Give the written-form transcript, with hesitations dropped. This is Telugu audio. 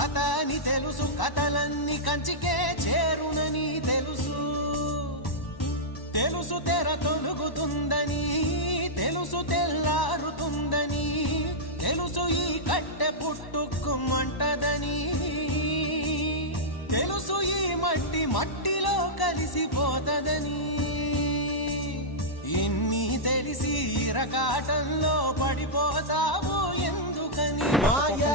కథ అని తెలుసు, కథలన్నీ కంచికే చేరునని తెలుసు. తెలుసు తెర తొలుగుతుందని, తెలుసు తెల్లారుతుందని, తెలుసు ఈ కట్టె పుట్టుకుమంటదని, తెలుసు ఈ మట్టి మట్టిలో కలిసిపోతదని. ఇన్ని తెలిసి ఇరకాటంలో పడిపోతావు ఎందుకని? మాయా